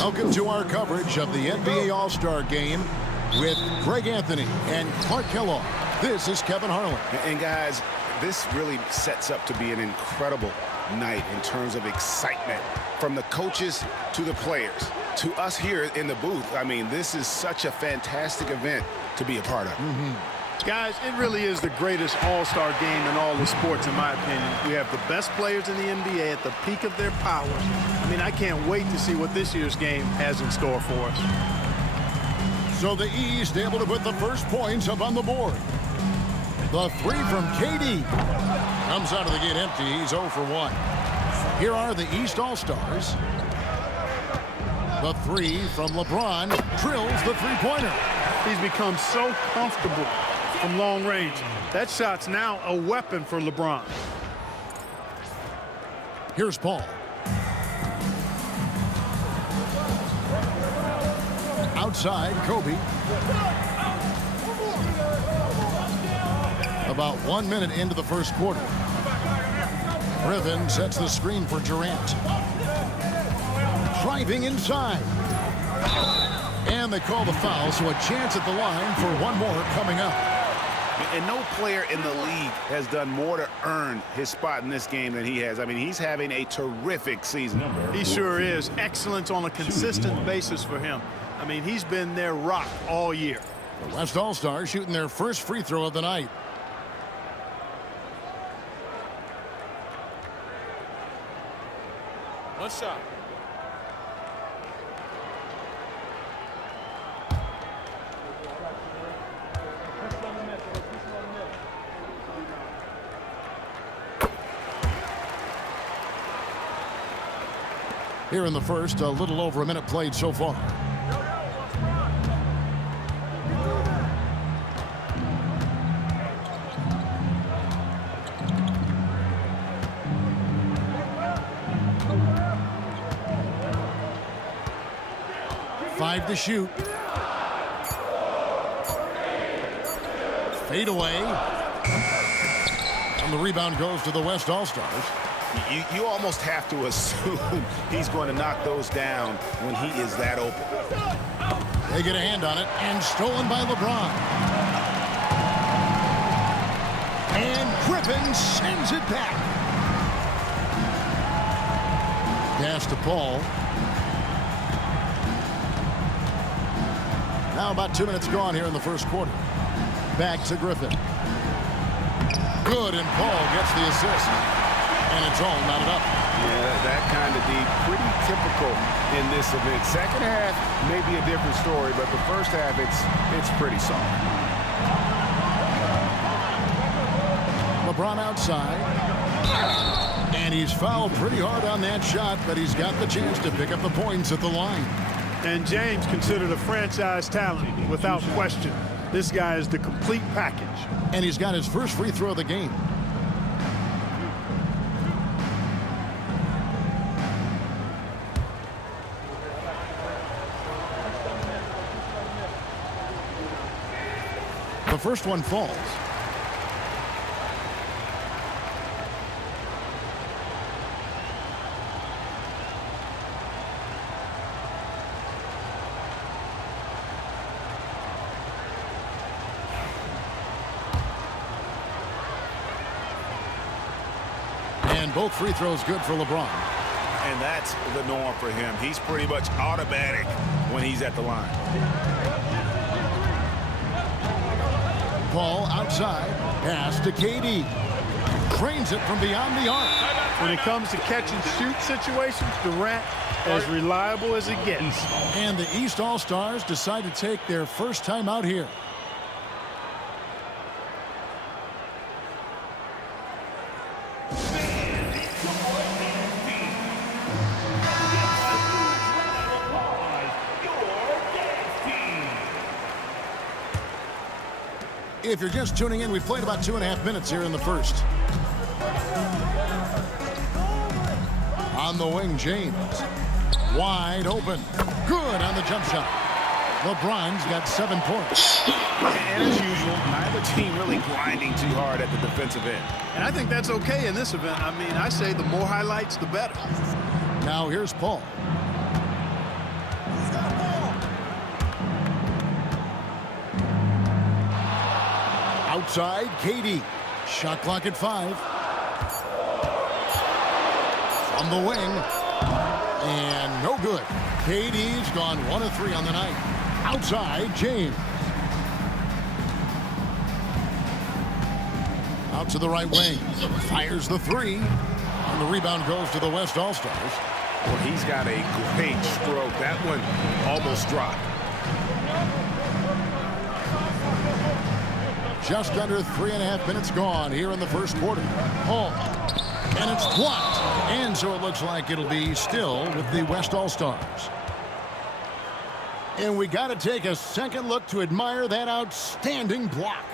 Welcome to our coverage of the NBA All-Star Game with Greg Anthony and Clark Kellogg. This is Kevin Harlan. And guys, this really sets up to be an incredible night in terms of excitement from the coaches to the players to us here in the booth. I mean, this is such a fantastic event to be a part of. Guys, it really is the greatest all-star game in all the sports, in my opinion. We have the best players in the NBA at the peak of their powers. I mean, I can't wait to see what this year's game has in store for us. So the East able to put the first points up on the board. The three from KD comes out of the gate empty. He's 0 for 1. Here are the East All-Stars. The three from LeBron drills the three-pointer. He's become so comfortable from long range. That shot's now a weapon for LeBron. Here's Paul. Outside, Kobe. About 1 minute into the first quarter. Griffin sets the screen for Durant. Driving inside. And they call the foul, so a chance at the line for one more coming up. And no player in the league has done more to earn his spot in this game than he has. I mean, he's having a terrific season. He sure is. Excellence on a consistent basis for him. I mean, he's been their rock all year. The West All-Stars shooting their first free throw of the night. One shot. Here in the first, a little over a minute played so far. Five to shoot. Fade away. And the rebound goes to the West All-Stars. You almost have to assume he's going to knock those down when he is that open. They get a hand on it, and stolen by LeBron. And Griffin sends it back. Pass to Paul. Now about 2 minutes gone here in the first quarter. Back to Griffin. Good, and Paul gets the assist. And it's all knotted up. Yeah, that kind of deep, pretty typical in this event. Second half may be a different story, but the first half, it's pretty solid. LeBron outside. And he's fouled pretty hard on that shot, but he's got the chance to pick up the points at the line. And James considered a franchise talent, without question. This guy is the complete package. And he's got his first free throw of the game. The first one falls. And both free throws good for LeBron. And that's the norm for him. He's pretty much automatic when he's at the line. Paul outside. Pass to KD. Drains it from beyond the arc. When it comes to catch and shoot situations, Durant as reliable as it gets. And the East All-Stars decide to take their first time out here. If you're just tuning in, we've played about 2.5 minutes here in the first. On the wing, James. Wide open. Good on the jump shot. LeBron's got 7 points. And as usual, neither team really grinding too hard at the defensive end. And I think that's okay in this event. I mean, I say the more highlights, the better. Now here's Paul. Outside, KD. Shot clock at 5. From the wing. And no good. KD's gone 1 of 3 on the night. Outside, James. Out to the right wing. Fires the 3. And the rebound goes to the West All-Stars. Well, he's got a great stroke. That one almost dropped. Just under 3.5 minutes gone here in the first quarter. Home. And it's blocked. And so it looks like it'll be still with the West All-Stars. And we got to take a second look to admire that outstanding block.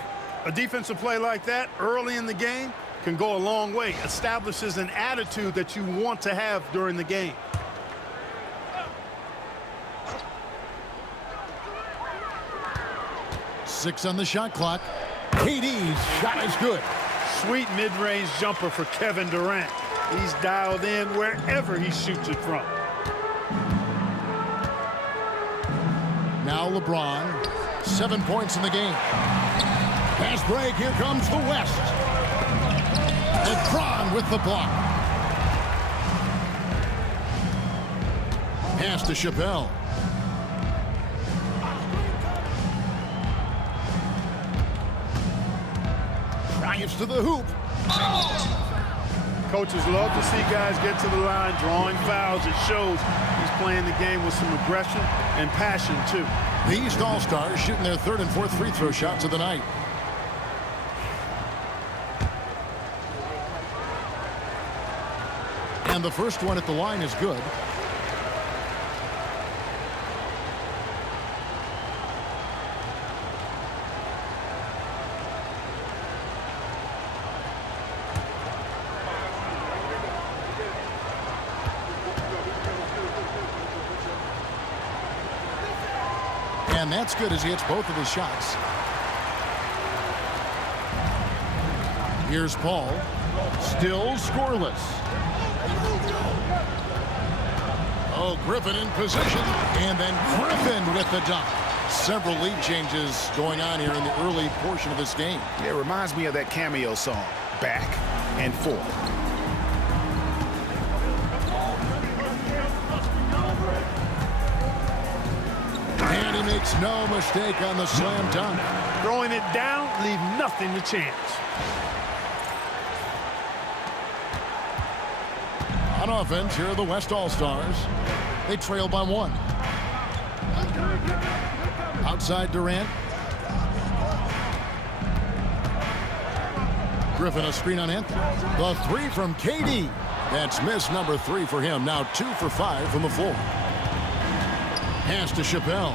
A defensive play like that early in the game can go a long way. Establishes an attitude that you want to have during the game. Six on the shot clock. KD's shot is good. Sweet mid-range jumper for Kevin Durant. He's dialed in wherever he shoots it from. Now LeBron. 7 points in the game. Pass break. Here comes the West. LeBron with the block. Pass to Chappelle. Drives to the hoop. Coaches love to see guys get to the line, drawing fouls. It shows he's playing the game with some aggression and passion, too. The East All-Stars shooting their 3rd and 4th free throw shots of the night. And the first one at the line is good. And that's good as he hits both of his shots. Here's Paul. Still scoreless. Oh, Griffin in position. And then Griffin with the dunk. Several lead changes going on here in the early portion of this game. It reminds me of that Cameo song, Back and Forth. And he makes no mistake on the slam dunk. Throwing it down, leave nothing to chance. On offense, here are the West All-Stars. They trail by 1. Outside Durant. Griffin a screen on Anthony. The 3 from KD. That's miss number 3 for him. Now 2 for 5 from the floor. Pass to Chappelle.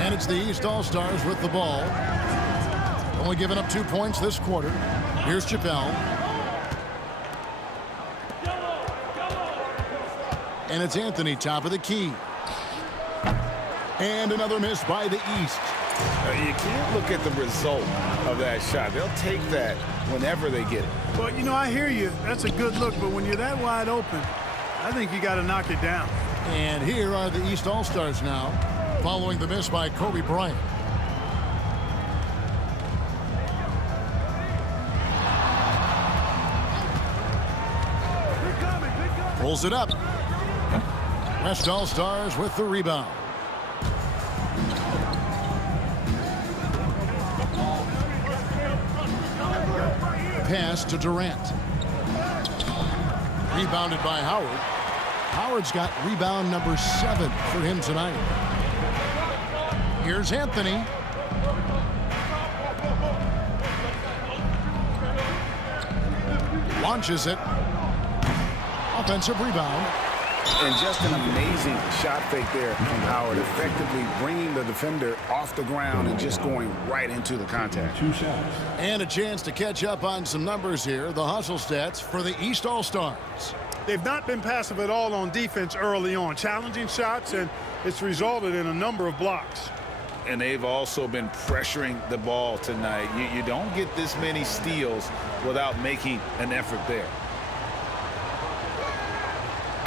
And it's the East All-Stars with the ball. Only giving up 2 points this quarter. Here's Chappelle. And it's Anthony, top of the key. And another miss by the East. You can't look at the result of that shot. They'll take that whenever they get it. Well, you know, I hear you. That's a good look, but when you're that wide open, I think you got to knock it down. And here are the East All-Stars now, following the miss by Kobe Bryant. Pulls it up. West All-Stars with the rebound. Pass to Durant. Rebounded by Howard. Howard's got rebound number 7 for him tonight. Here's Anthony. Launches it. Offensive rebound. And just an amazing shot fake there from Howard, effectively bringing the defender off the ground and just going right into the contact. 2 shots. And a chance to catch up on some numbers here. The hustle stats for the East All-Stars. They've not been passive at all on defense early on. Challenging shots, and it's resulted in a number of blocks. And they've also been pressuring the ball tonight. You don't get this many steals without making an effort there.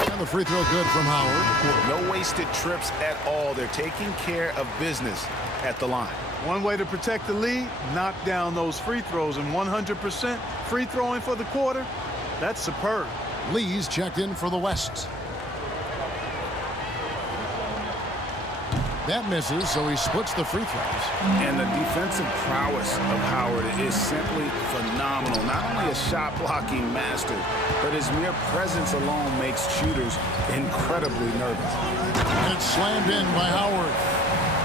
And the free throw good from Howard. No wasted trips at all. They're taking care of business at the line. One way to protect the lead, knock down those free throws, and 100% free throwing for the quarter, that's superb. Lee's checked in for the West. That misses, so he splits the free throws. And the defensive prowess of Howard is simply phenomenal. Not only a shot blocking master, but his mere presence alone makes shooters incredibly nervous. And it's slammed in by Howard.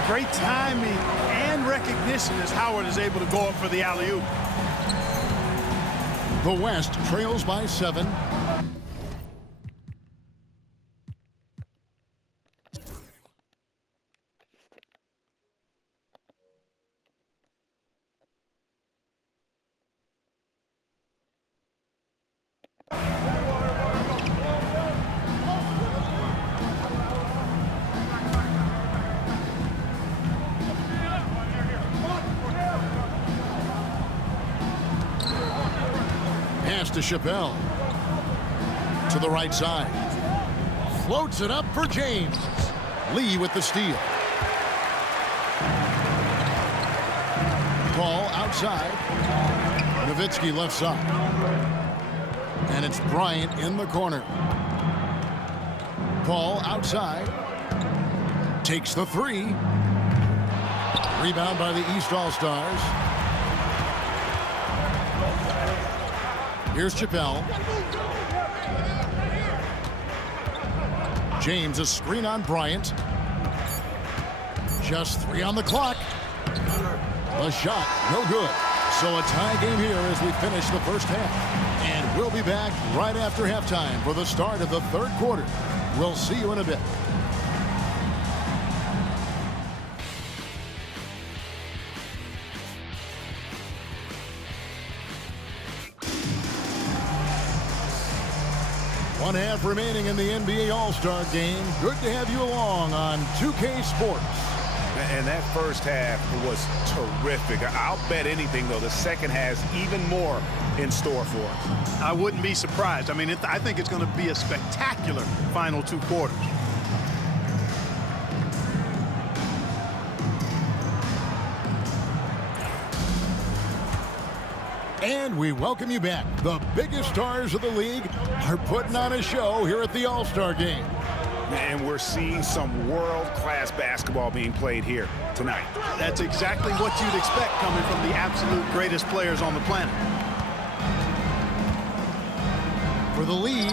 Great timing and recognition as Howard is able to go up for the alley-oop. The West trails by 7. Pass to Chappelle. To the right side. Floats it up for James. Lee with the steal. Ball outside. Nowitzki left side. And it's Bryant in the corner. Ball outside. Takes the 3. Rebound by the East All-Stars. Here's Chappelle. James, a screen on Bryant. Just 3 on the clock. The shot, no good. So a tie game here as we finish the first half. And we'll be back right after halftime for the start of the third quarter. We'll see you in a bit. One half remaining in the NBA All-Star Game. Good to have you along on 2K Sports. And that first half was terrific. I'll bet anything, though, the second has even more in store for us. I wouldn't be surprised. I mean, I think it's going to be a spectacular final 2 quarters. And we welcome you back. The biggest stars of the league are putting on a show here at the All-Star Game. And we're seeing some world-class basketball being played here tonight. That's exactly what you'd expect coming from the absolute greatest players on the planet. For the lead,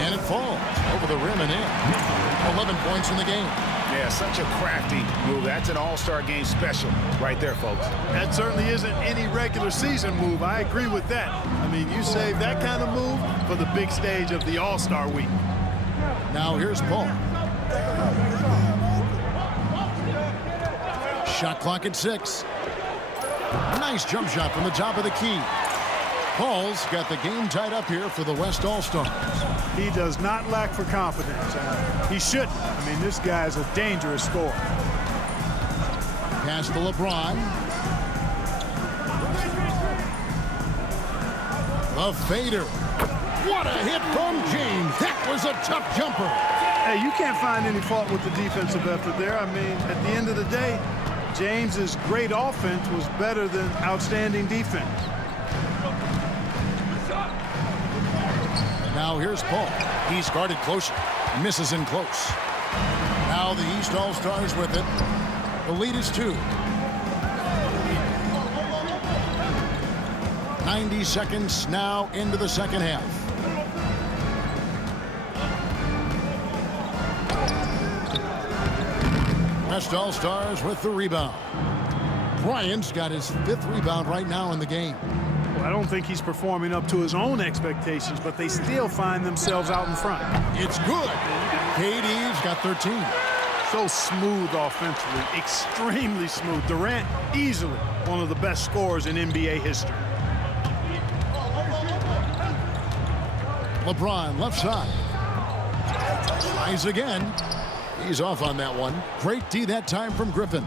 and it falls over the rim and in. 11 points in the game. Yeah, such a crafty move. That's an All-Star Game special right there, folks. That certainly isn't any regular season move. I agree with that. I mean, you save that kind of move for the big stage of the All-Star Week. Now here's Paul. Shot clock at 6. Nice jump shot from the top of the key. Paul's got the game tied up here for the West All-Stars. He does not lack for confidence. He shouldn't. I mean, this guy's a dangerous scorer. Pass to LeBron. The fader. What a hit from James. That was a tough jumper. Hey, you can't find any fault with the defensive effort there. I mean, at the end of the day, James's great offense was better than outstanding defense. Now here's Paul. He's guarded closer. Misses in close. Now the East All-Stars with it. The lead is 2. 90 seconds now into the second half. West All-Stars with the rebound. Bryant's got his 5th rebound right now in the game. I don't think he's performing up to his own expectations, but they still find themselves out in front. It's good. KD's got 13. So smooth offensively, extremely smooth. Durant, easily one of the best scorers in NBA history. LeBron left side. Tries again. He's off on that one. Great D that time from Griffin.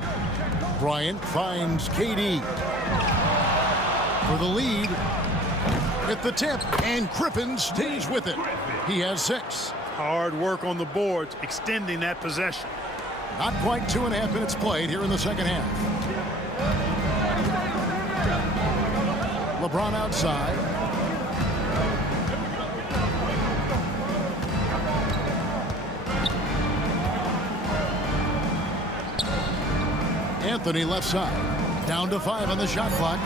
Bryant finds KD for the lead. Hit the tip, and Griffin stays with it. He has 6. Hard work on the boards, extending that possession. Not quite 2.5 minutes played here in the second half. LeBron outside. Anthony left side. Down to 5 on the shot clock.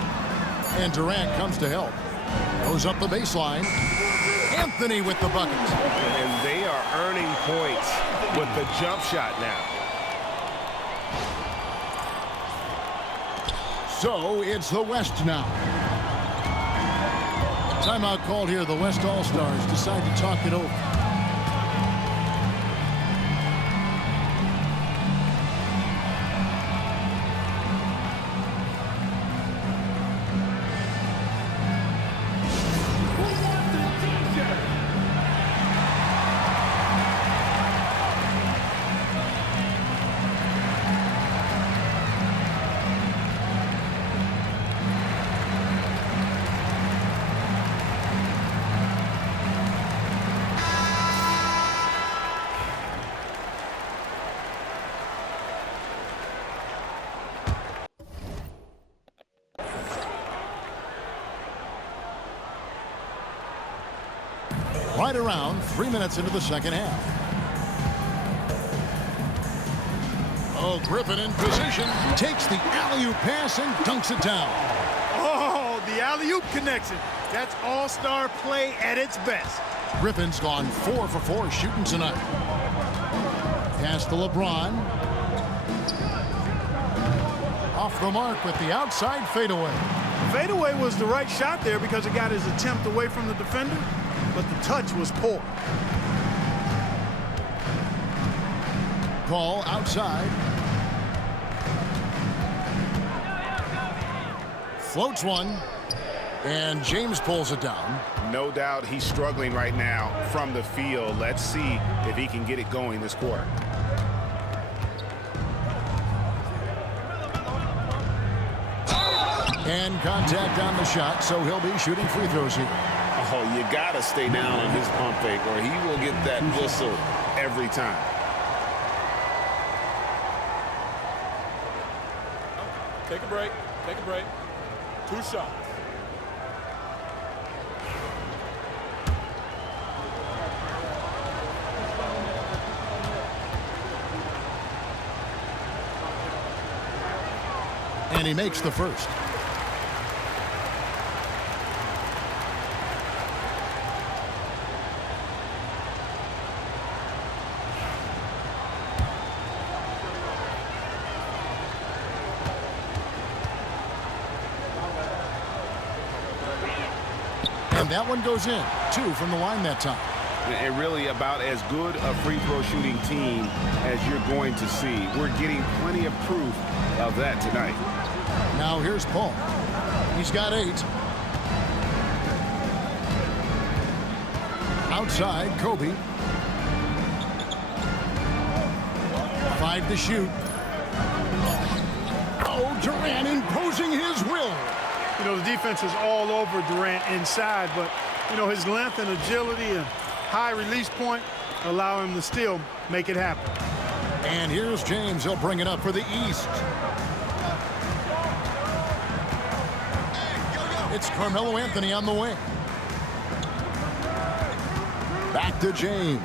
And Durant comes to help. Goes up the baseline. Anthony with the bucket. And they are earning points with the jump shot now. So it's the West now. Timeout called here. The West All-Stars decide to talk it over. Right around 3 minutes into the second half. Oh, Griffin in position. Takes the alley-oop pass and dunks it down. Oh, the alley-oop connection. That's all-star play at its best. Griffin's gone 4 for 4 shooting tonight. Pass to LeBron. Off the mark with the outside fadeaway. Fadeaway was the right shot there because it got his attempt away from the defender, but the touch was poor. Ball outside. Floats one. And James pulls it down. No doubt he's struggling right now from the field. Let's see if he can get it going this quarter. And contact on the shot, so he'll be shooting free throws here. Oh, you got to stay down on his pump fake or he will get that whistle every time. Take a break. Take a break. 2 shots. And he makes the first. And that one goes in. 2 from the line that time. And really about as good a free throw shooting team as you're going to see. We're getting plenty of proof of that tonight. Now here's Paul. He's got 8. Outside, Kobe. 5 to shoot. Oh, Durant imposing his will. You know, the defense is all over Durant inside, but, you know, his length and agility and high release point allow him to still make it happen. And here's James. He'll bring it up for the East. It's Carmelo Anthony on the wing. Back to James.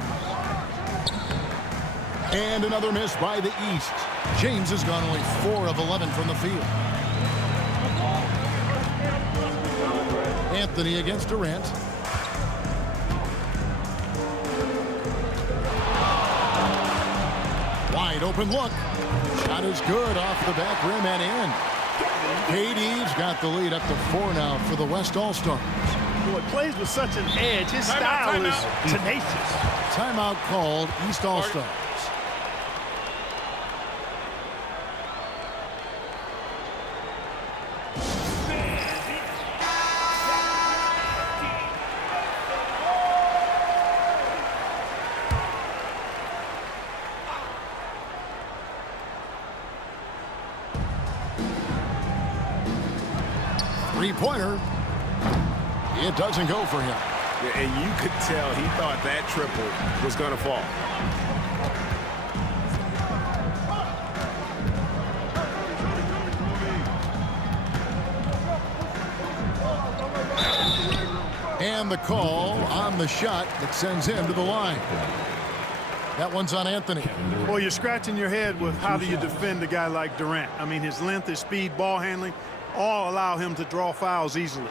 And another miss by the East. James has gone only 4 of 11 from the field. Anthony against Durant. Wide open look. Shot is good off the back rim and in. KD's got the lead up to 4 now for the West All-Stars. Boy, plays with such an edge. His style is tenacious. Timeout called, East All-Stars. Three-pointer. It doesn't go for him. Yeah, and you could tell he thought that triple was going to fall. And the call on the shot that sends him to the line. That one's on Anthony. Well, you're scratching your head with how do you defend a guy like Durant. I mean, his length, his speed, ball handling, all allow him to draw fouls easily.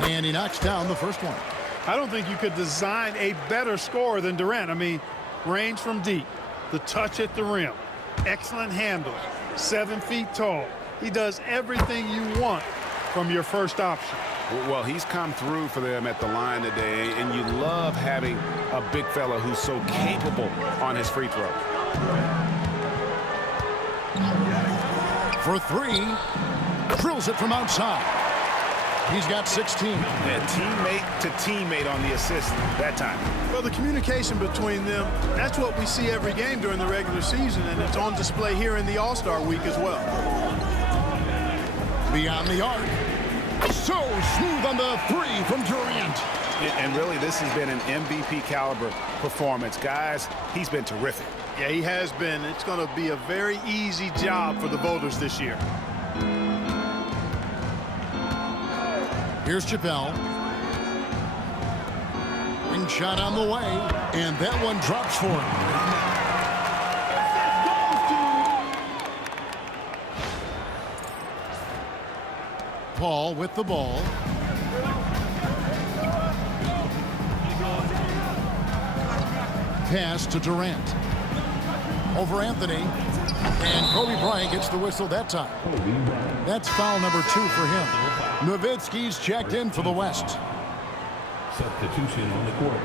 And he knocks down the first one. I don't think you could design a better scorer than Durant. I mean, range from deep, the touch at the rim, excellent handle, 7 feet tall. He does everything you want from your first option. Well, he's come through for them at the line today, and you love having a big fella who's so capable on his free throw. For 3, drills it from outside. He's got 16. And teammate to teammate on the assist that time. Well, the communication between them, that's what we see every game during the regular season, and it's on display here in the All-Star week as well. Beyond the arc. So smooth on the 3 from Durant. And really, this has been an MVP caliber performance. Guys, he's been terrific. Yeah, he has been. It's going to be a very easy job for the voters this year. Here's Chappelle. Ring shot on the way, and that one drops for him. Paul with the ball. Pass to Durant. Over Anthony. And Kobe Bryant gets the whistle that time. That's foul number 2 for him. Nowitzki's checked in for the West. Substitution on the court.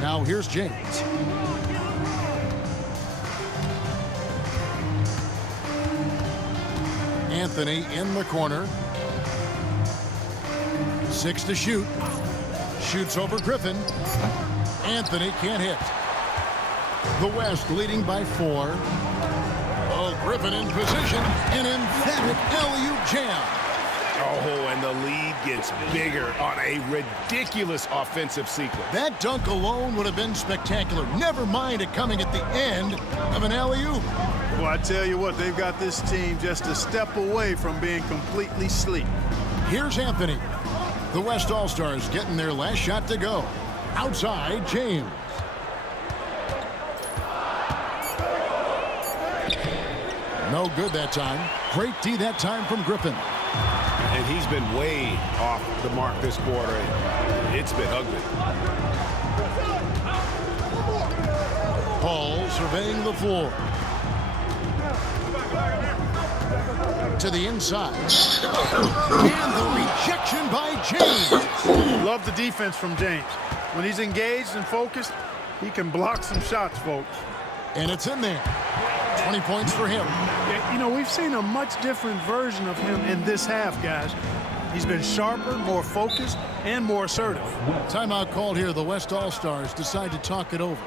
Now here's James. Anthony in the corner. 6 to shoot. Shoots over Griffin. Anthony can't hit. The West leading by 4. Oh, Griffin in position. An emphatic alley-oop jam. Oh, and the lead gets bigger on a ridiculous offensive sequence. That dunk alone would have been spectacular. Never mind it coming at the end of an alley-oop. Well, I tell you what, they've got this team just a step away from being completely asleep. Here's Anthony. The West All-Stars getting their last shot to go. Outside, James. No good that time. Great D that time from Griffin. And he's been way off the mark this quarter. It's been ugly. Paul surveying the floor. To the inside. And the rejection by James. Love the defense from James. When he's engaged and focused, he can block some shots, folks. And it's in there. 20 points for him. Yeah, you know, we've seen a much different version of him in this half, guys. He's been sharper, more focused, and more assertive. Timeout called here. The West All-Stars decide to talk it over.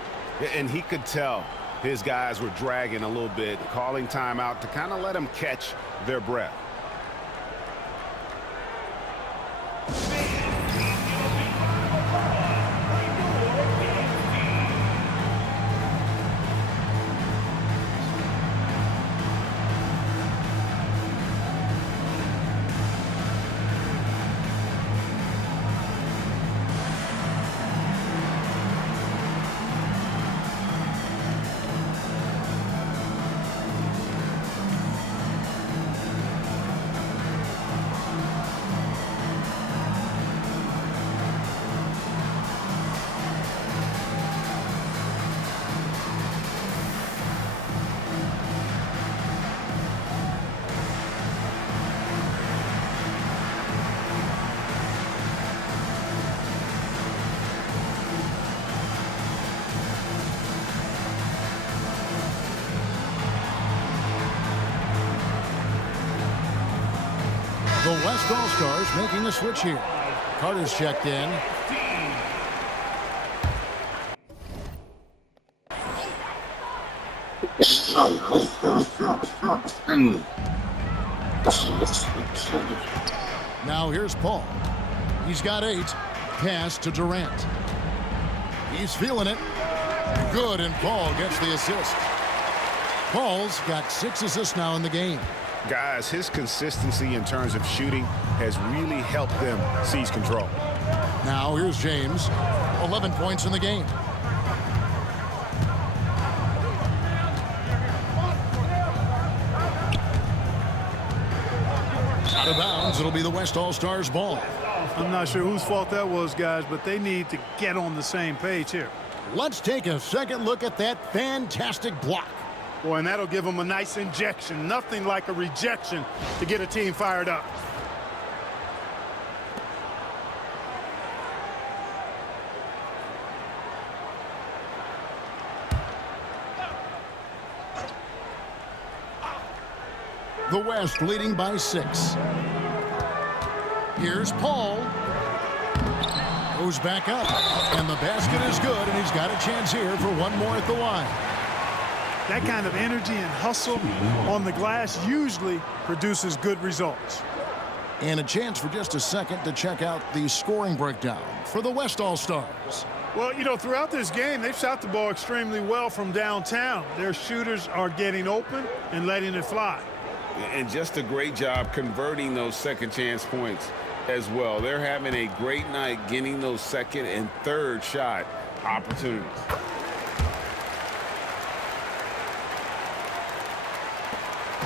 And he could tell his guys were dragging a little bit, calling timeout to kind of let them catch their breath. The West All-Stars making a switch here. Carter's checked in. Now here's Paul. He's got 8. Pass to Durant. He's feeling it. Good, and Paul gets the assist. Paul's got 6 assists now in the game. Guys, his consistency in terms of shooting has really helped them seize control. Now here's James. 11 points in the game. Out of bounds, it'll be the West All-Stars ball. I'm not sure whose fault that was, guys, but they need to get on the same page here. Let's take a second look at that fantastic block. Boy, and that'll give them a nice injection. Nothing like a rejection to get a team fired up. The West leading by 6. Here's Paul. Goes back up. And the basket is good, and he's got a chance here for one more at the line. That kind of energy and hustle on the glass usually produces good results. And a chance for just a second to check out the scoring breakdown for the West All-Stars. Well, you know, throughout this game, they've shot the ball extremely well from downtown. Their shooters are getting open and letting it fly. And just a great job converting those second chance points as well. They're having a great night getting those second and third shot opportunities.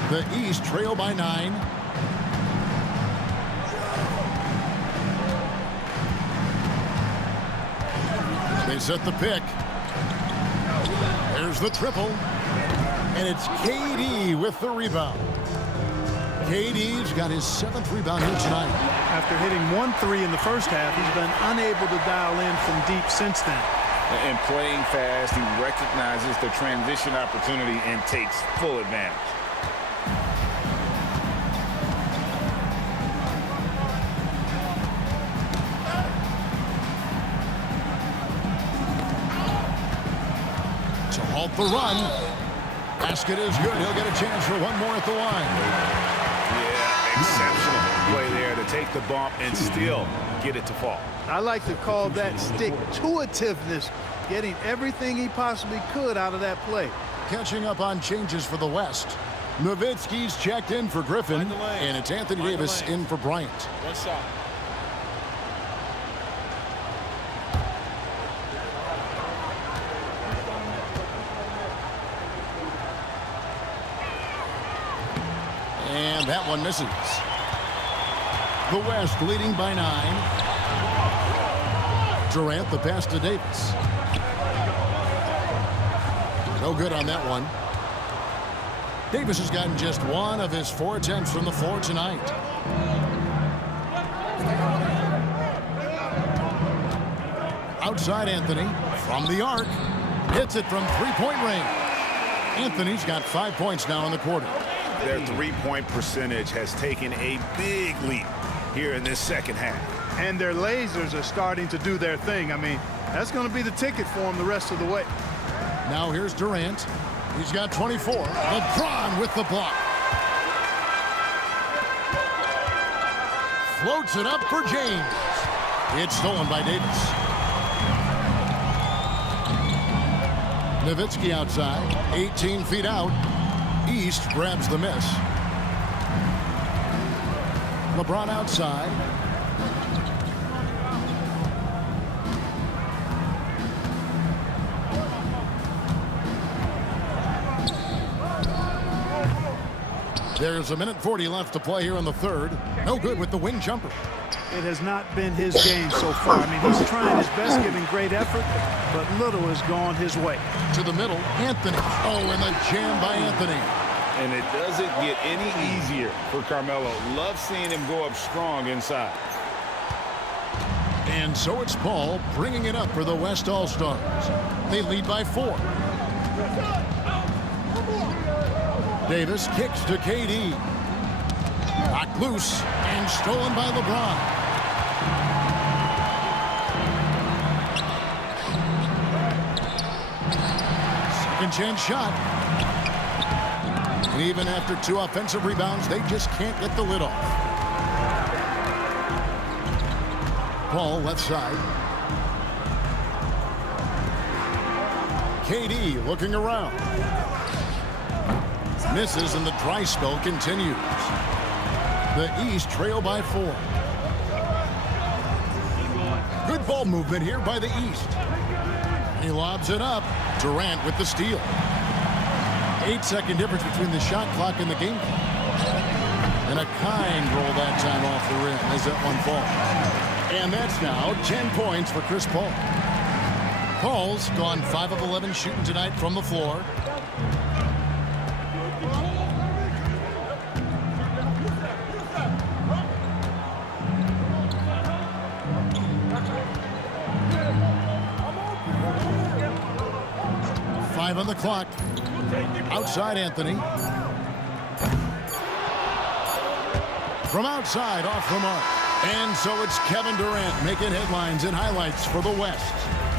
The East trail by 9. They set the pick. There's the triple. And it's KD with the rebound. KD's got his 7th rebound here tonight. After hitting 1 3 in the first half, he's been unable to dial in from deep since then. And playing fast, he recognizes the transition opportunity and takes full advantage. To halt the run. Basket is good. He'll get a chance for one more at the line. Yeah, exceptional play there to take the bump and still get it to fall. I like to call that stick-to-itiveness, getting everything he possibly could out of that play. Catching up on changes for the West. Nowitzki's checked in for Griffin, and it's Anthony Davis in for Bryant. One shot. And that one misses. The West leading by 9. Durant the pass to Davis. No good on that one. Davis has gotten just 1 of his 4 attempts from the floor tonight. Outside Anthony from the arc. Hits it from 3-point range. Anthony's got 5 points now in the quarter. Their three-point percentage has taken a big leap here in this second half. And their lasers are starting to do their thing. I mean, that's going to be the ticket for them the rest of the way. Now here's Durant. He's got 24. LeBron with the block. Floats it up for James. It's stolen by Davis. Nowitzki outside. 18 feet out. East grabs the miss. LeBron outside. There's 1:40 left to play here in the third. No good with the wing jumper. It has not been his game so far. I mean, he's trying his best, giving great effort, but little has gone his way. To the middle, Anthony. Oh, and the jam by Anthony. And it doesn't get any easier for Carmelo. Love seeing him go up strong inside. And so it's Paul bringing it up for the West All-Stars. They lead by 4. Davis kicks to KD. Knocked loose and stolen by LeBron. Second chance shot. And even after 2 offensive rebounds, they just can't get the lid off. Paul left side. KD looking around. Misses and the dry spell continues. The East trail by 4. Good ball movement here by the East. He lobs it up. Durant with the steal. 8-second difference between the shot clock and the game clock. And a kind roll that time off the rim as that one falls. And that's now 10 points for Chris Paul. Paul's gone 5 of 11 shooting tonight from the floor. On the clock. Outside Anthony. From outside off the mark. And so it's Kevin Durant making headlines and highlights for the West.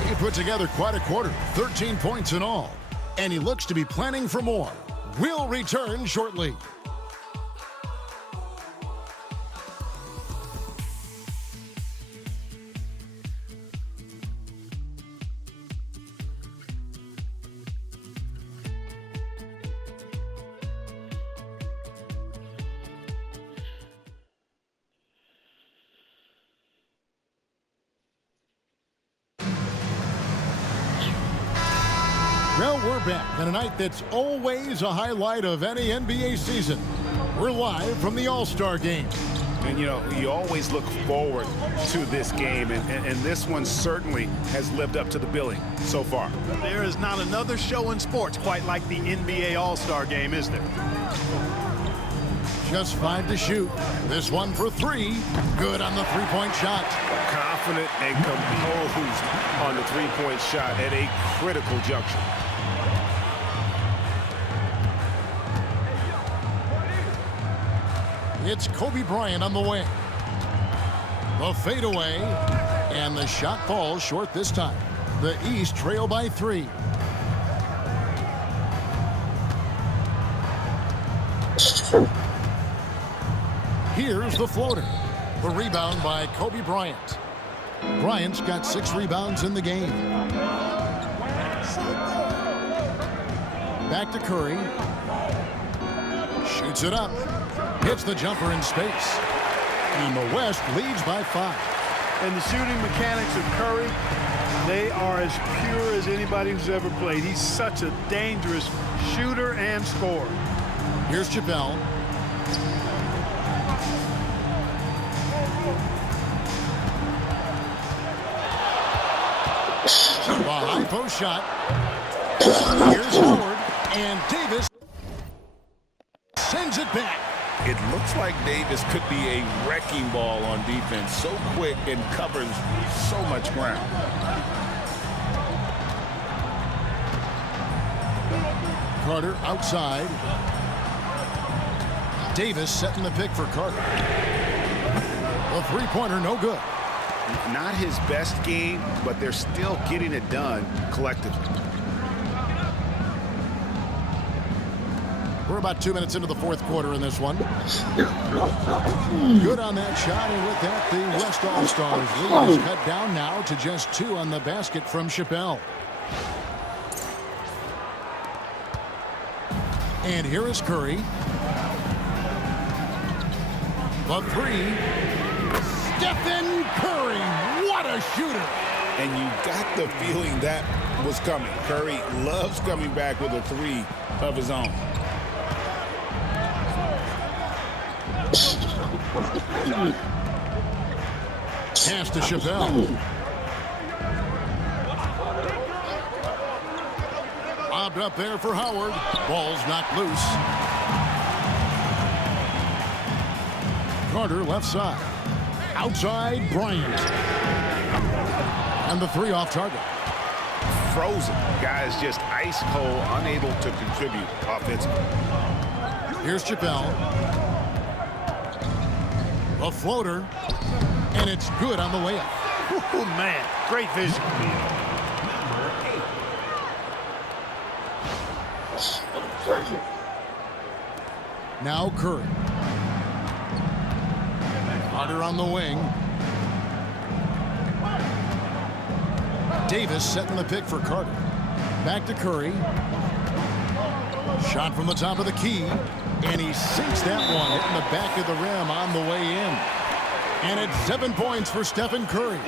He put together quite a quarter, 13 points in all. And he looks to be planning for more. We'll return shortly. Well, we're back on a night that's always a highlight of any NBA season. We're live from the All-Star Game. And, you know, you always look forward to this game, and this one certainly has lived up to the billing so far. There is not another show in sports quite like the NBA All-Star Game, is there? Just 5 to shoot. This one for 3. Good on the three-point shot. Confident and composed on the three-point shot at a critical juncture. It's Kobe Bryant on the wing. The fadeaway, and the shot falls short this time. The East trail by 3. Here's the floater. The rebound by Kobe Bryant. Bryant's got 6 rebounds in the game. Back to Curry. Shoots it up. Hits the jumper in space. And the West leads by 5. And the shooting mechanics of Curry, they are as pure as anybody who's ever played. He's such a dangerous shooter and scorer. Here's Chappelle. A high post shot. Here's Howard. And Davis sends it back. It looks like Davis could be a wrecking ball on defense. So quick and covers so much ground. Carter outside. Davis setting the pick for Carter. The three-pointer no good. Not his best game, but they're still getting it done collectively. We're about 2 minutes into the fourth quarter in this one. Good on that shot, and with that, the West All-Stars lead is cut down now to just 2 on the basket from Chappelle. And here is Curry. The 3. Stephen Curry, what a shooter! And you got the feeling that was coming. Curry loves coming back with a 3 of his own. Pass to Chappelle. Lobbed up there for Howard. Ball's knocked loose. Carter left side. Outside Bryant. And the 3 off target. Frozen. Guys just ice cold, unable to contribute offensively. Here's Chappelle. A floater, and it's good on the way up. Oh, man, great vision. Now Curry. Carter on the wing. Davis setting the pick for Carter. Back to Curry. Shot from the top of the key. And he sinks that one, hitting the back of the rim on the way in. And it's 7 points for Stephen Curry.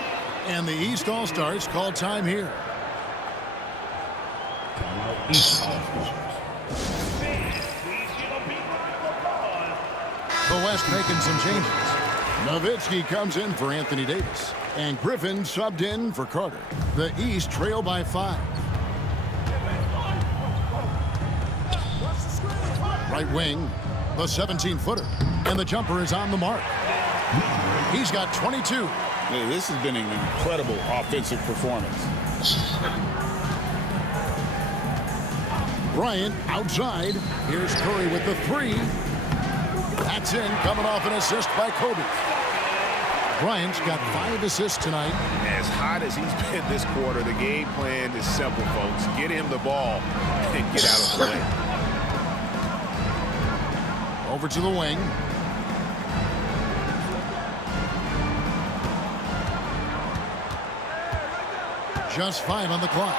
And the East All-Stars call time here. East All-Stars. The West making some changes. Nowitzki comes in for Anthony Davis. And Griffin subbed in for Carter. The East trail by 5. Right wing, the 17-footer. And the jumper is on the mark. He's got 22. Yeah, this has been an incredible offensive performance. Bryant outside. Here's Curry with the 3. That's in, coming off an assist by Kobe. Bryant's got 5 assists tonight. As hot as he's been this quarter, the game plan is simple, folks. Get him the ball and get out of the way. Over to the wing. Just 5 on the clock.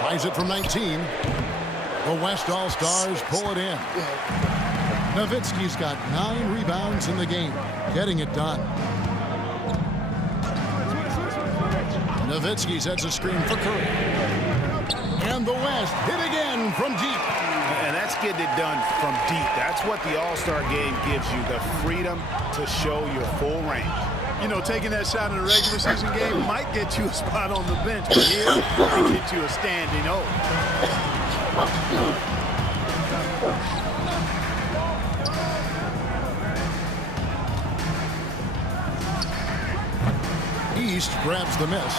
Tries it from 19. The West All-Stars pull it in. Nowitzki's got 9 rebounds in the game, getting it done. Nowitzki sets a screen for Curry. And the West hit again from deep. And that's getting it done from deep. That's what the All-Star game gives you, the freedom to show your full range. You know, taking that shot in a regular season game might get you a spot on the bench, but here, it get you a standing O. East grabs the miss.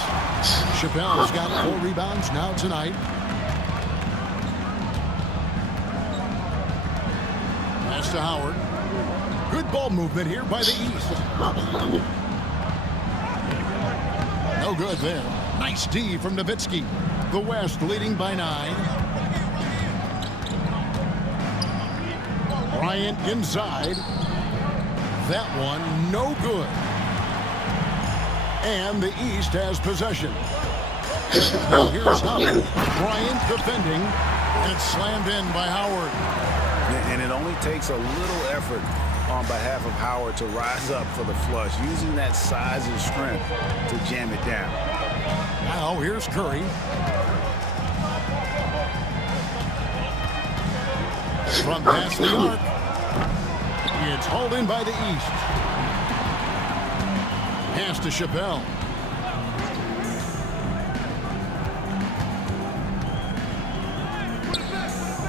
Chappelle's got 4 rebounds now tonight. Pass to Howard. Good ball movement here by the East. No good there. Nice D from Nowitzki. The West leading by 9. Bryant inside. That one no good. And the East has possession. Now here's Howard. Bryant defending. And it's slammed in by Howard. And it only takes a little effort on behalf of Howard to rise up for the flush, using that size and strength to jam it down. Now here's Curry. From past the arc. It's hauled in by the East. Pass to Chappelle.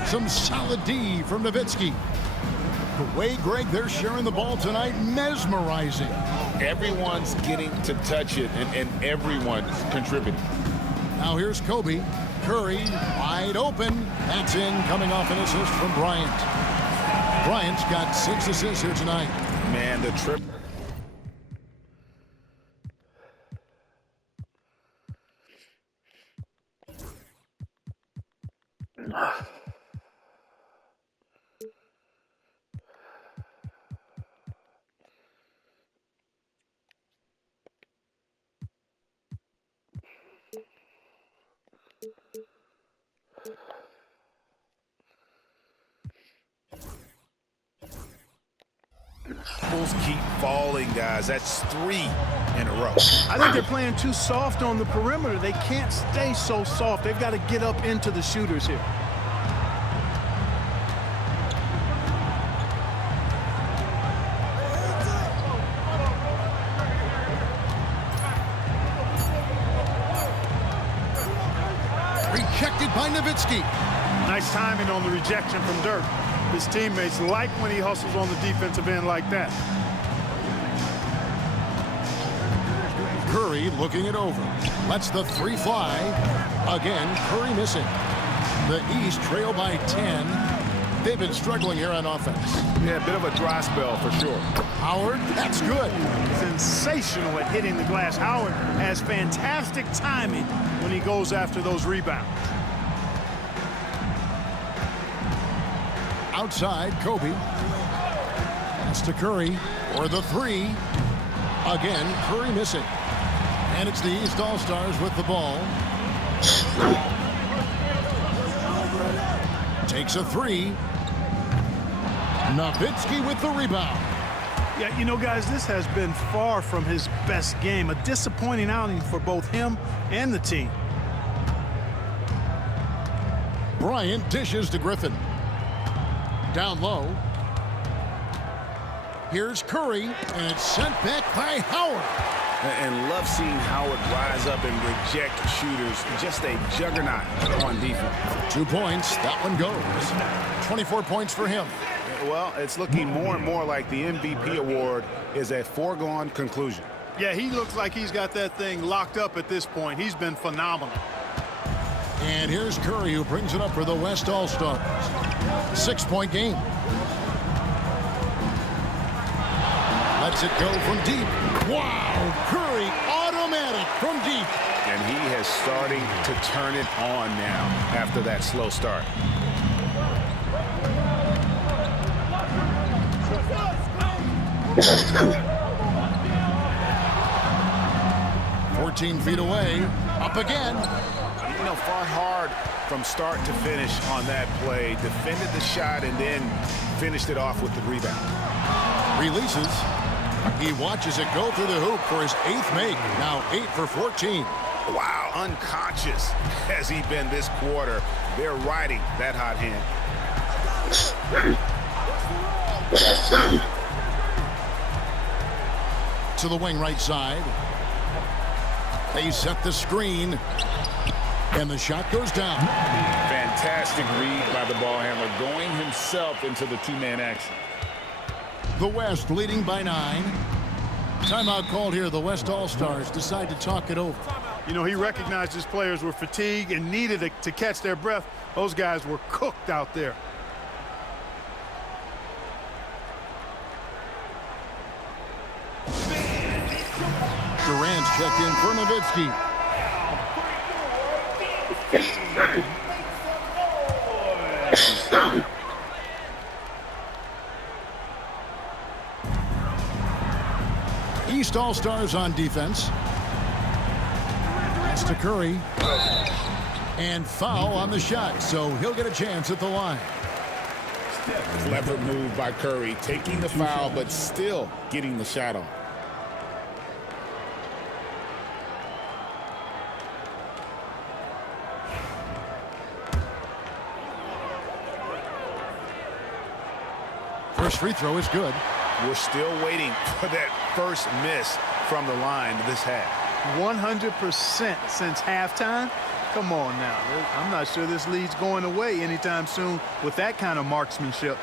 Some solid D from Nowitzki. The way, Greg, they're sharing the ball tonight, mesmerizing. Everyone's getting to touch it, and everyone's contributing. Now here's Kobe. Curry wide open. That's in, coming off an assist from Bryant. Bryant's got 6 assists here tonight. Man, the trip. Bulls keep falling, guys. That's 3 in a row. I think they're playing too soft on the perimeter. They can't stay so soft. They've got to get up into the shooters here. Rejected by Nowitzki. Nice timing on the rejection from Dirk. His teammates like when he hustles on the defensive end like that. Curry looking it over. Lets the 3 fly. Again, Curry missing. The East trail by 10. they've been struggling here on offense. Yeah, a bit of a dry spell for sure. Howard, that's good. Sensational at hitting the glass. Howard has fantastic timing when he goes after those rebounds. Outside, Kobe. Pass to Curry for the three. Again, Curry missing. And it's the East All-Stars with the ball. Takes a three. Nowitzki with the rebound. Yeah, you know, guys, this has been far from his best game. A disappointing outing for both him and the team. Bryant dishes to Griffin. Down low. Here's Curry, and it's sent back by Howard. And love seeing Howard rise up and reject shooters. Just a juggernaut on defense. 2 points. That one goes. 24 points for him. Well, it's looking more and more like the MVP award is a foregone conclusion. Yeah, he looks like he's got that thing locked up at this point. He's been phenomenal. And here's Curry, who brings it up for the West All-Stars. 6-point game. Lets it go from deep. Wow, Curry automatic from deep. And he has starting to turn it on now after that slow start. "14 feet away, up again." You know, fought hard from start to finish on that play. Defended the shot and then finished it off with the rebound. Releases. He watches it go through the hoop for his 8th make. Now 8 for 14. Wow, unconscious has he been this quarter. They're riding that hot hand. To the wing right side. They set the screen. And the shot goes down. Fantastic read by the ball handler, going himself into the two-man action. The West leading by 9. Timeout called here. The West All-Stars decide to talk it over. You know, he recognized his players were fatigued and needed to catch their breath. Those guys were cooked out there. Durant's checked in for Nowitzki. East All-Stars on defense. Pass to Curry. And foul on the shot, so he'll get a chance at the line. Clever move by Curry, taking the foul, but still getting the shot off. First free throw is good. We're still waiting for that first miss from the line this half. 100% since halftime. Come on now. I'm not sure this lead's going away anytime soon with that kind of marksmanship.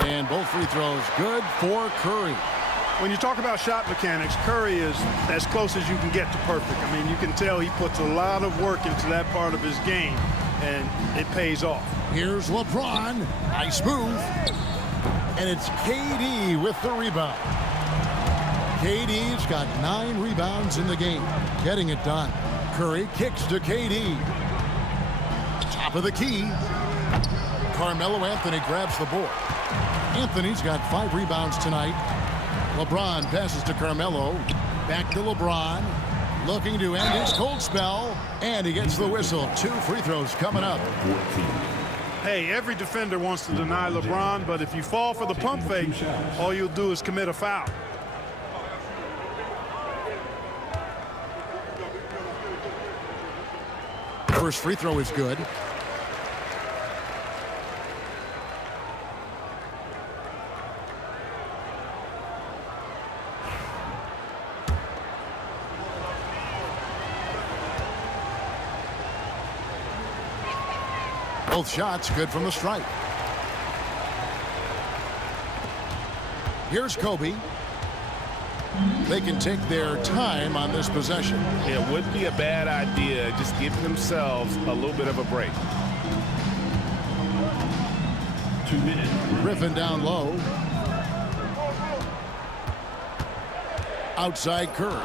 And both free throws good for Curry. When you talk about shot mechanics, Curry is as close as you can get to perfect. I mean, you can tell he puts a lot of work into that part of his game, and it pays off. Here's LeBron. Nice move. And it's KD with the rebound. KD's got 9 rebounds in the game. Getting it done. Curry kicks to KD. Top of the key. Carmelo Anthony grabs the board. Anthony's got 5 rebounds tonight. LeBron passes to Carmelo. Back to LeBron. Looking to end his cold spell. And he gets the whistle. 2 free throws coming up. Hey, every defender wants to deny LeBron, but if you fall for the pump fake, all you'll do is commit a foul. First free throw is good. Both shots good from the stripe. Here's Kobe. They can take their time on this possession. It wouldn't be a bad idea just giving themselves a little bit of a break. 2 minutes. Griffin down low. Outside Curry.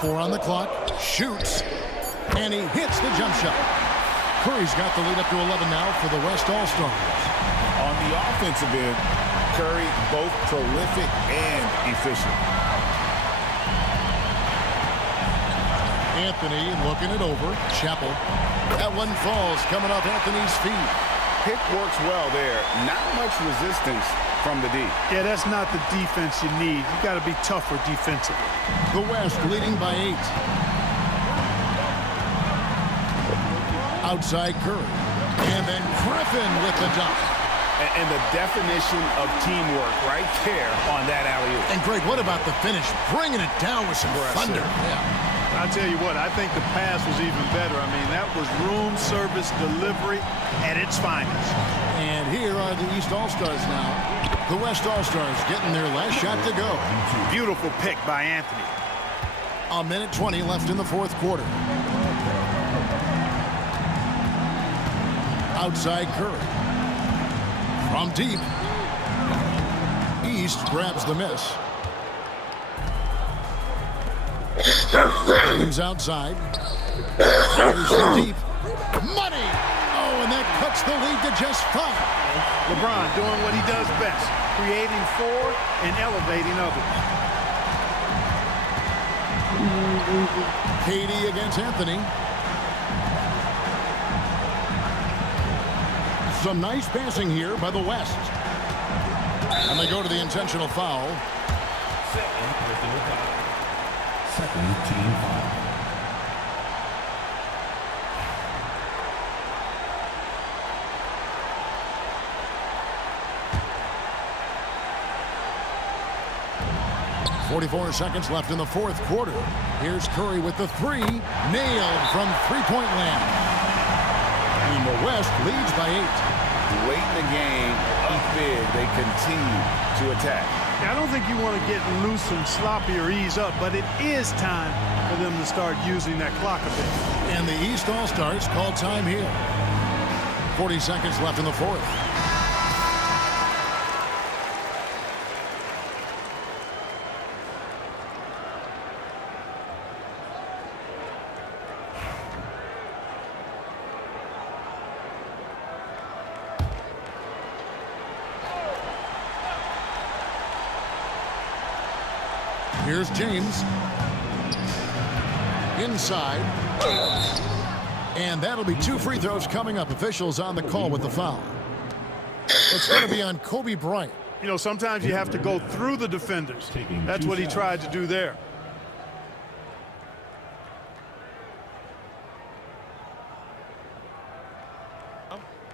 4 on the clock. Shoots. And he hits the jump shot. Curry's got the lead up to 11 now for the West All-Stars. On the offensive end, Curry both prolific and efficient. Anthony looking it over. Chappell. That one falls coming off Anthony's feet. Pick works well there. Not much resistance from the D. Yeah, that's not the defense you need. You got to be tougher defensively. The West leading by 8. Outside Curry. And then Griffin with the dunk. And the definition of teamwork right there on that alley-oop. And Greg, what about the finish? Bringing it down with some thunder. Yeah. I'll tell you what, I think the pass was even better. I mean, that was room service delivery at its finest. And here are the East All-Stars now. The West All-Stars getting their last shot to go. Beautiful pick by Anthony. A minute 20 left in the fourth quarter. Outside Curry. From deep. East grabs the miss. He's outside. He's from deep. Money! Oh, and that cuts the lead to just 5. LeBron doing what he does best, creating for and elevating others. KD against Anthony. Some nice passing here by the West. And they go to the intentional foul. Second team foul. .44 seconds left in the fourth quarter. Here's Curry with the 3. Nailed from three-point land. And the West leads by 8. Late in the game, up big, they continue to attack. I don't think you want to get loose and sloppy or ease up, but it is time for them to start using that clock a bit. And the East All-Stars call time here. 40 seconds left in the fourth. Here's James. Inside. And that'll be 2 free throws coming up. Officials on the call with the foul. It's going to be on Kobe Bryant. You know, sometimes you have to go through the defenders. That's what he tried to do there.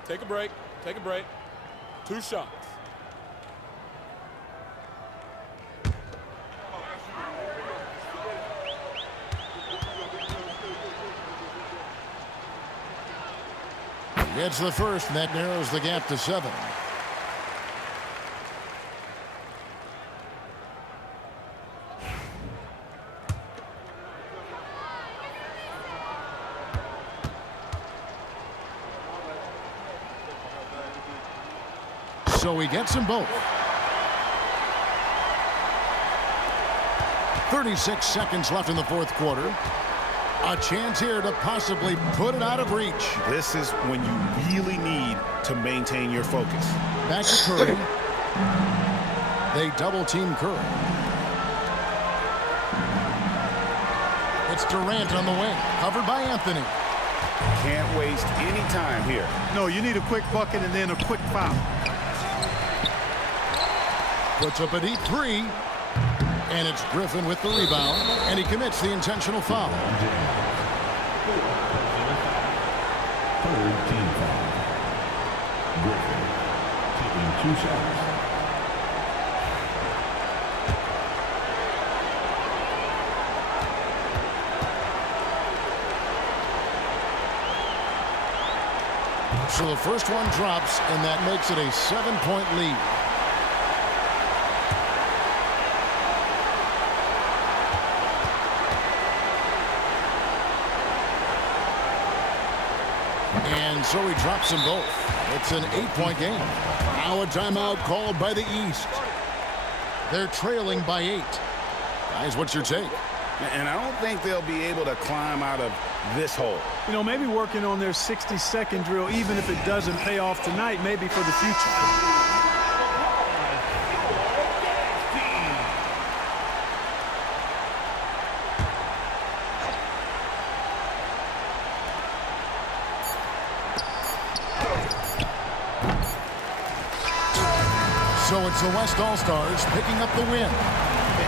Take a break. Take a break. 2 shots. Gets the first, and that narrows the gap to 7. So he gets them both. 36 seconds left in the fourth quarter. A chance here to possibly put it out of reach. This is when you really need to maintain your focus. Back to Curry. They double-team Curry. It's Durant on the wing, covered by Anthony. Can't waste any time here. No, you need a quick bucket and then a quick foul. Puts up a deep 3. And it's Griffin with the rebound, and he commits the intentional foul. Third team foul. Griffin taking 2 shots. So the first one drops, and that makes it a 7-point lead. And so he drops them both. It's an 8-point game. Now a timeout called by the East. They're trailing by 8. Guys, what's your take? And I don't think they'll be able to climb out of this hole. You know, maybe working on their 60-second drill, even if it doesn't pay off tonight, maybe for the future. So it's the West All-Stars picking up the win.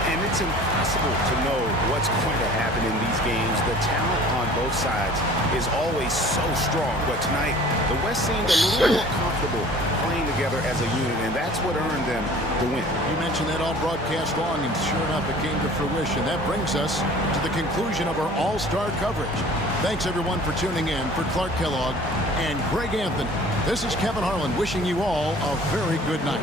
And it's impossible to know what's going to happen in these games. The talent on both sides is always so strong. But tonight, the West seemed a little more comfortable playing together as a unit, and that's what earned them the win. You mentioned that all broadcast long, and sure enough, it came to fruition. That brings us to the conclusion of our All-Star coverage. Thanks, everyone, for tuning in. For Clark Kellogg and Greg Anthony, this is Kevin Harlan wishing you all a very good night.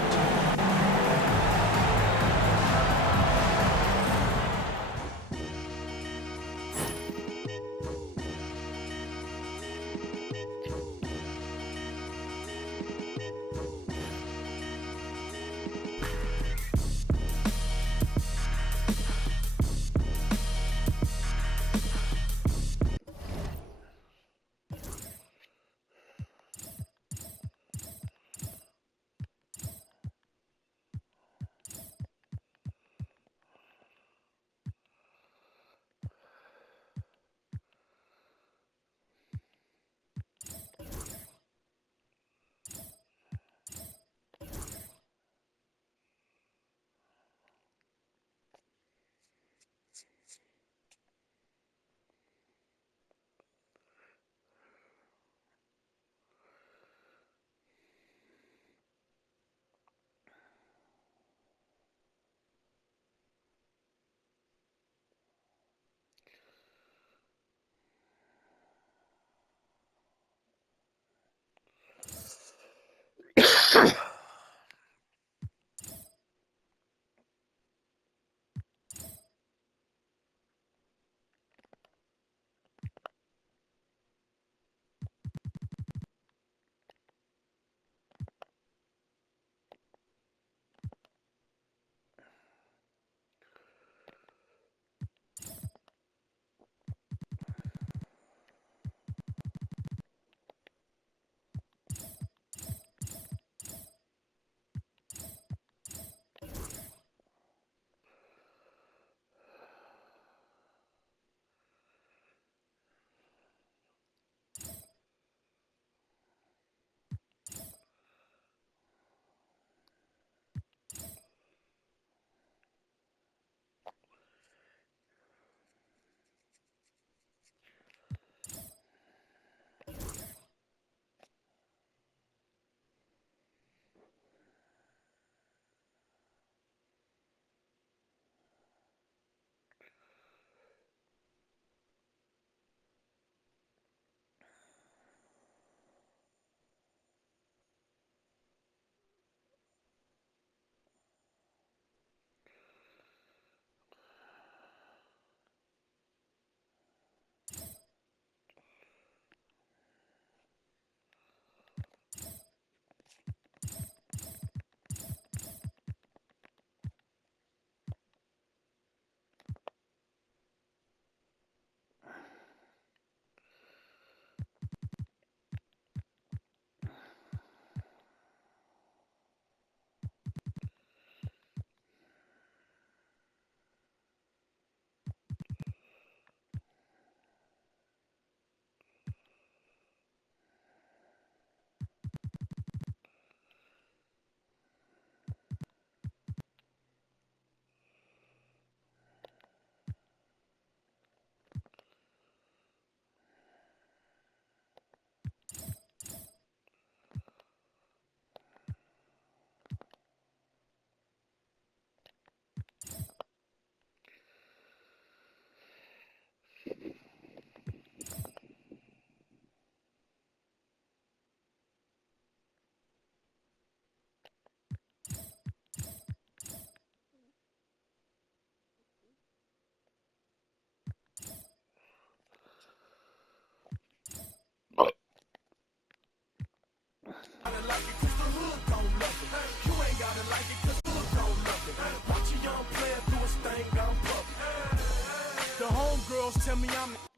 The homegirls tell me I'm